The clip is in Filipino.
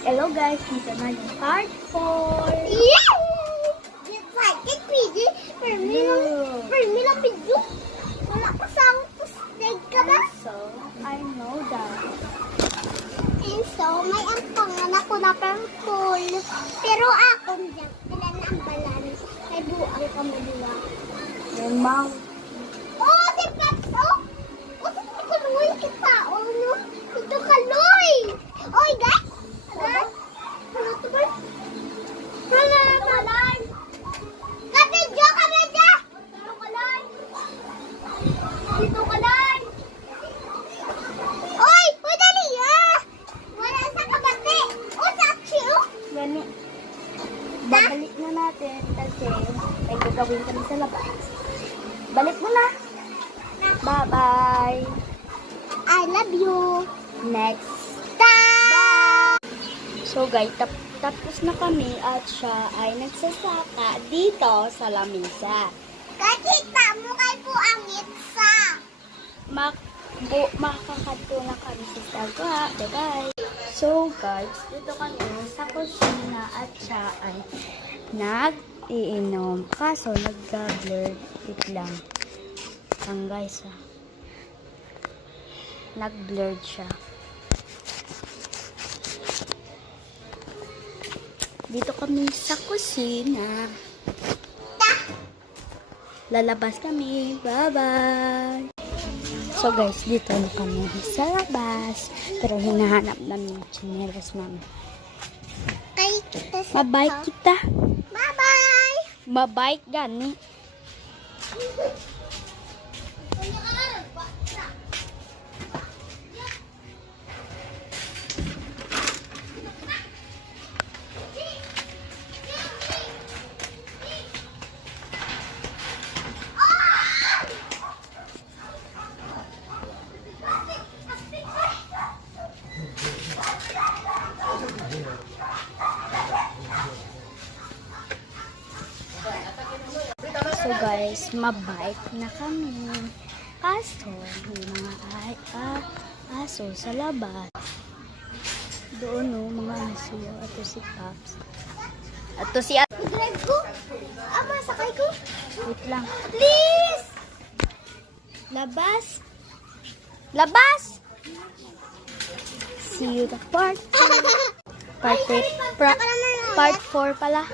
Hello guys, dito na yung part 4. Yay! It's like it video. For me lang video. Wala pa sa pustig ka ba? So, I know that. And so, may ang panganak ko na pang full. Pero ako, dyan, sila na ang balan. May buang ka madula. Yung mouth. Oh, si Patso! Oh, si Kaloy kita. Oh, no? Ito Kaloy! Oy, guys! Guys! Ano to ba? Hala, Kaloy! Kabidyo, kabidyo! Dito Kaloy! Dito Kaloy! Oy! Uy, dali ah! Wala sa kabate! O, saksi oh! Gani. Babalik na natin kasi may gagawin kami sa labas. Balik mo na. Bye-bye. I love you! Next. Bye! So guys, tapos na kami at siya ay nagsasaka dito sa lamisa. Kakita mo kay po ang itsa! Makakato na kami sa saga. Bye-bye. So guys, dito kami sa kusina at siya ay nag-iinom. Kaso nag-blur. Wait lang. Ang guys nag-blurred siya. Dito kami sa kusina. Lalabas kami. Bye-bye. So guys, dito na kami sa labas. Pero hinahanap namin yung chinelas namin. Kay kita sa Mabike kita. Bye-bye! Mabike gani. So guys, mabike na kami. Kaso, may mga aso sa labas. Doon no, mga aso. Ato si Pops. Ato si Drive ko? Ama, sakay ko? Wait lang. Please! Labas! Labas! See you the part 4. Part 4 pala.